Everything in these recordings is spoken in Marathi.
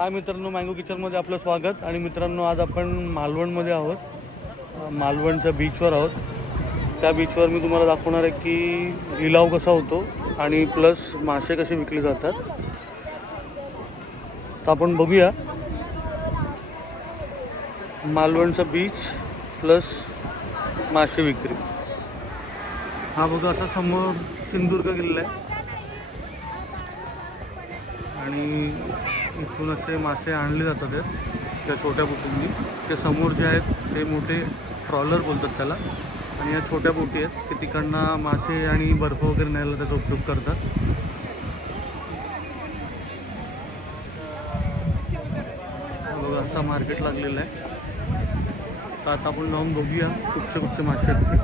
हाय मित्रांनो, मँगो किचनमध्ये आपलं स्वागत. आणि मित्रांनो, आज आपण मालवणमध्ये आहोत. मालवणच्या बीचवर आहोत. त्या बीचवर मी तुम्हाला दाखवणार आहे की लिलाव कसा होतो आणि प्लस मासे कसे विकले जातात. तर आपण बघूया मालवणचा बीच प्लस मासे विक्री. हा बघा, असा समोर सिंधुदुर्ग किल्ला आहे आणि इथून असे मासे आणले जातात त्या छोट्या बोटींनी. ते समोर जे आहेत ते मोठे ट्रॉलर बोलतात त्याला, आणि या छोट्या बोटी आहेत की तिकडनं मासे आणि बर्फ वगैरे न्यायला त्याचा उपयोग करतात. बघा, असा मार्केट लागलेला आहे. तर आता आपण जाऊन बघूया कुठचे कुठचे मासे आहेत ते.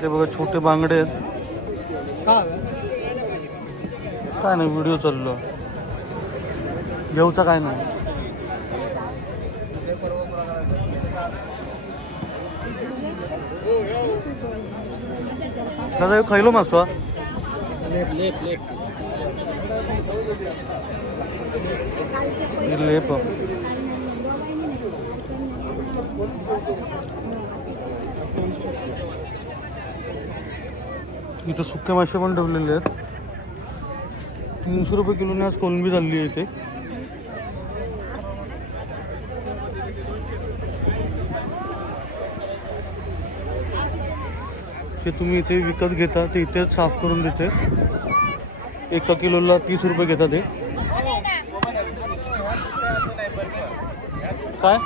ते बघा, छोटे बांगडे आहेत. काय नाही, व्हिडिओ चाललो, घेऊचा काय नाही. दादा, खैलो मासो लेप. इथं सुके मासे पण ठेवलेले आहेत. 300 रुपये किलोने आज कोलंबी चालली आहे इथे. ते तुम्ही इथे विकत घेता ते इथेच साफ करून देते. 1 किलोला 30 रुपये घेतात ते. काय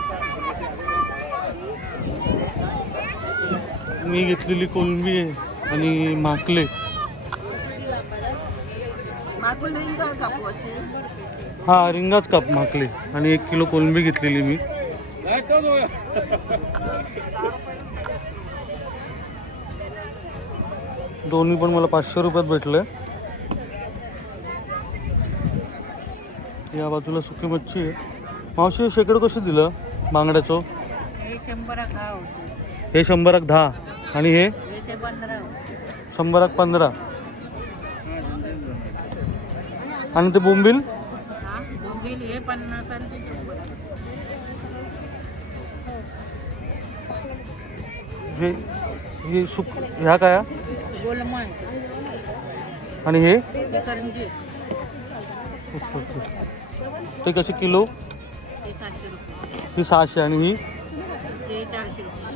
मी घेतलेली कोलंबी आहे आणि माकले. हा, रिंगाच काप माकले. आणि 1 किलो कोलंबी घेतलेली मी. दोन्ही पण मला 500 रुपयात भेटले. या बाजूला सुकी मच्छी आहे. मावशी, शेकडं कसं दिलं बांगड्याचं? हे 100 10 आणि हे 100 15. आणि ते बोंबील हे सुक ह्या काय? आणि हे ते कसे किलो? ही 600 आणि ही 400 रुपये.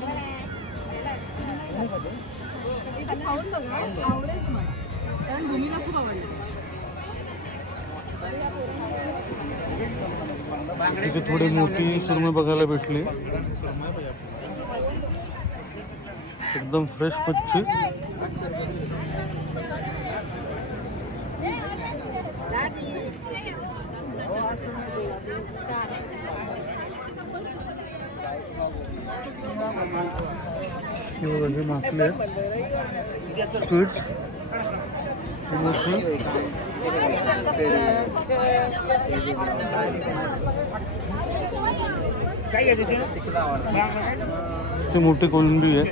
इथे थोडी मोठी सुरमई बघायला भेटली. एकदम फ्रेश मच्छी. हे माकले स्क्विड्स. ती मोठी कोलंबी आहे.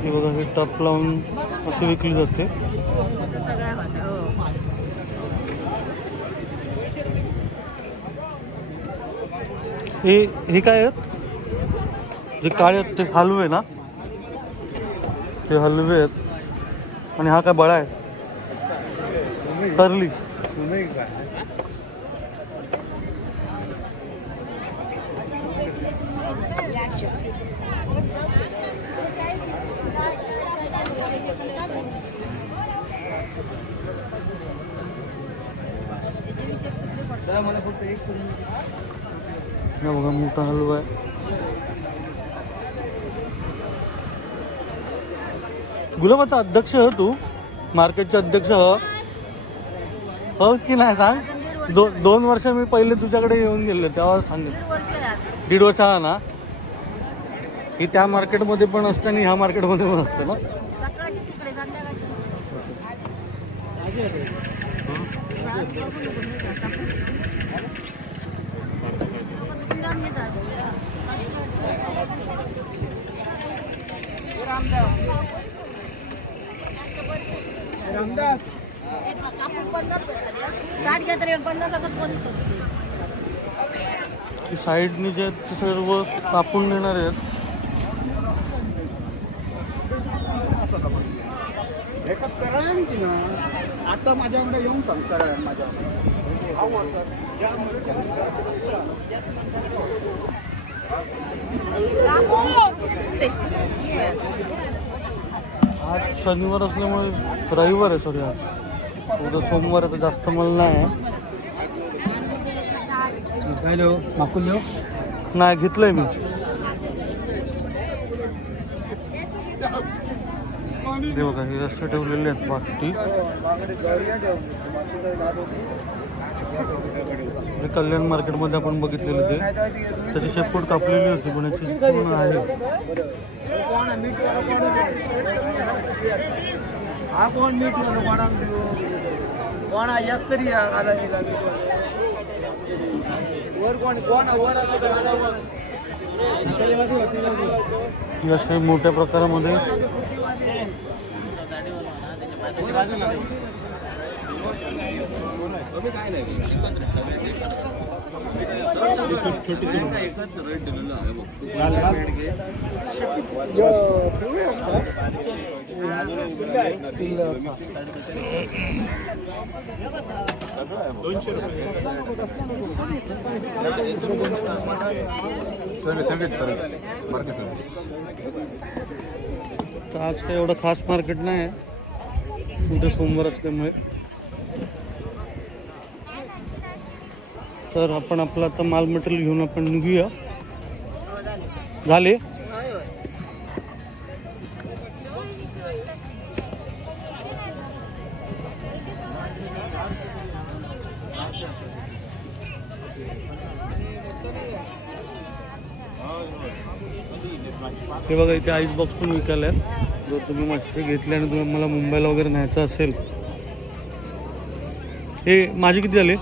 हे बघा, हे टप लावून अशी विकली जाते. हे काय आहेत जे काळे आहेत? ते हलवे ना? ते हलवे आहेत. आणि हा काय बळा आहे? करली. बघा, मोठा हलवा आहे. गुलाबाचा अध्यक्ष हो तू? मार्केटचे अध्यक्ष हो की नाही सांग? 2 वर्ष मी पहिले तुझ्याकडे येऊन गेले तेव्हा सांगितलं. 1.5 वर्ष हा ना. ही त्या मार्केटमध्ये पण असते आणि ह्या मार्केटमध्ये पण असते ना. सकाळची तिकडे संध्याकाळची कापून 50 भेटतात. 60 घ्या तरी 50 कोणी की साईडने जे आहेत ते सर्व कापून देणार आहेत. आता माझ्याकडे येऊन सांगता माझ्या आज शनिवार असल्यामुळे रविवार आहे. सॉरी, आज उद्या सोमवार आहे तर जास्त मला नाही आहे. हॅलो माकुल्यो नाही घेतलंय मी. हे बघा, हे रस्ते ठेवलेले आहेत वाटी. हे कल्याण मार्केटमध्ये आपण बघितलेलं ते त्याची शेपूट कापलेली होती पण याची पूर्ण आहे. हा कोण मीठ कोण एक तरी वर कोण कोण वर अशा मोठ्या प्रकारामध्ये तर आज काही एवढं खास मार्केट नाही आहे, उद्या सोमवार असल्यामुळे. तर आपण आपलं आता माल मटेरियल घेऊन आपण निघूया. झाले हे बघा, इथे आईस बॉक्स पण विकायला आहे. जर तुम्ही मच्छी घेतली आणि तुम्ही मला मुंबईला वगैरे न्यायचं असेल. हे माझे किती झाले?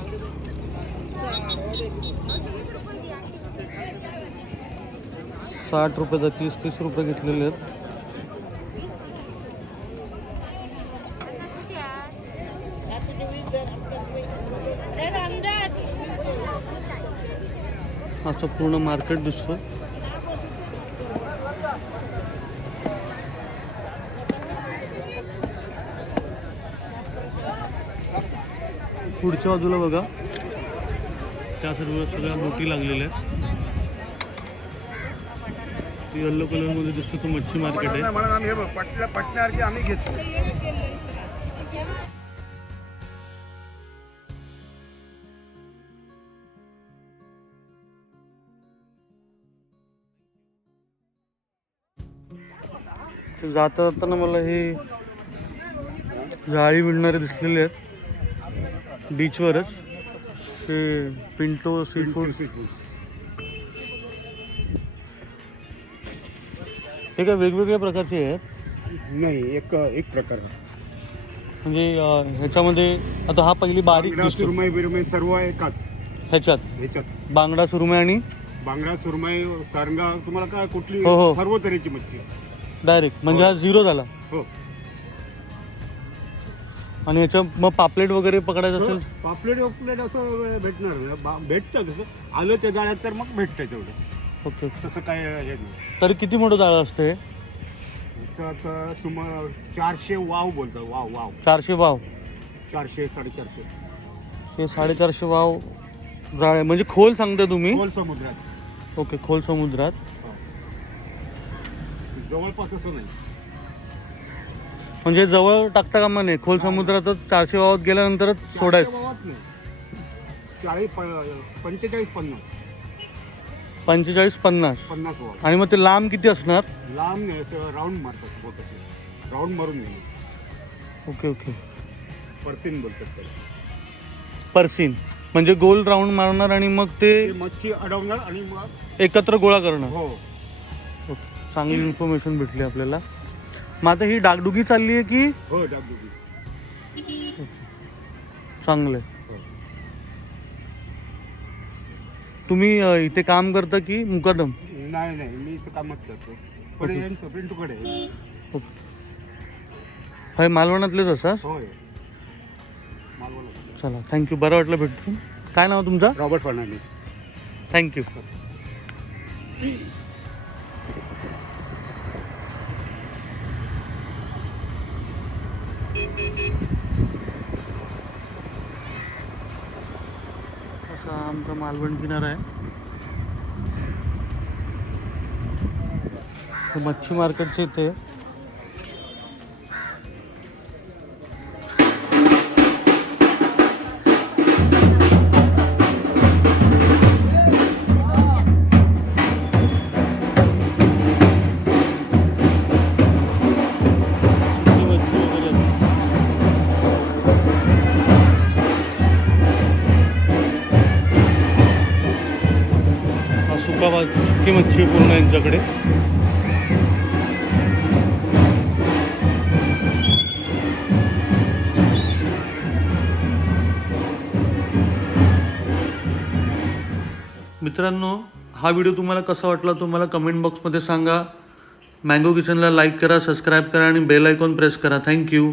60 रुपये, 30 रुपये घेतलेले आहेत. असं पूर्ण मार्केट दिसतं. पुढच्या बाजूला बघा, त्या सर्व सगळ्या मोठी लागलेल्या आहेत. येल्लो कलर मध्ये दिसतो तो मच्छी मार्केट आहे. पटण्यावरती आम्ही घेतो. जाता जाताना मला हे जाळी मिळणारे दिसलेले आहेत बीचवरच. ते पिंटो सी फूड. हे काय वेगवेगळ्या प्रकारचे आहेत? नाही, एक प्रकार म्हणजे ह्याच्यामध्ये आता हा पहिली बारीक दिसतो. सुरमई बिरमई सर्व एकाच ह्याच्यात बांगडा सुरमई आणि बांगडा सुरमई सारंगा तुम्हाला काय कुठली हो, हो. सर्व तऱ्हेची मच्छी डायरेक्ट म्हणजे हा झिरो झाला. हो. आणि याच्या मग पापलेट वगैरे पकडायचं असेल? पापलेट असं भेटणार नाही. भेटतं तसं आलं त्या जाळ्यात तर मग भेटतं तेवढं. ओके. तसं काय हे नाही. तरी किती मोठं जाळं असतं हे? याच्यात तुम्हाला 400 वाव बोलतात. Wow 400 wow. 400 450. हे 450 वाव जाळे म्हणजे खोल सांगता तुम्ही? खोल समुद्रात. ओके, खोल समुद्रात. जवळपास असं नाही. म्हणजे जवळ टाकता कामा नाही, खोल समुद्रातच 400 वावात गेल्यानंतरच सोडायचं. 45-50. वाव. आणि मग ते लांब किती असणार? लांब नाही, राऊंड मारतात बोट. राऊंड मारून नाही. ओके. पर्सिन बोलतात त्याला. पर्सिन म्हणजे गोल राऊंड मारणार आणि मग ते मच्छी अडवणार आणि मग एकत्र गोळा करणं. हो. ओके, चांगली इन्फॉर्मेशन भेटली आपल्याला. मग आता ही डागडुगी चालली आहे की हो डागडुगी. चांगलं आहे. तुम्ही इथे काम करता की मुकादम? नाही नाही, मी इथं कामच करतो. पुढे येईन पिंटूकडे. ओके. हाय मालवणातलेच असाच? होय मालवण. चला थँक्यू, बरं वाटलं भेटून. काय नाव तुमचं? रॉबर्ट फर्नांडिस. थँक्यू. असा आमचा मालवण किनारा आहे. मच्छी मार्केटच्या इथे सुकी मच्छी पूर्ण यांच्याकडे. मित्रांनो, हा व्हिडिओ तुम्हाला कसा वाटला तो मला कमेंट बॉक्समध्ये सांगा. मँगो किचनला लाईक करा, सबस्क्राईब करा आणि बेल आयकॉन प्रेस करा. थँक्यू.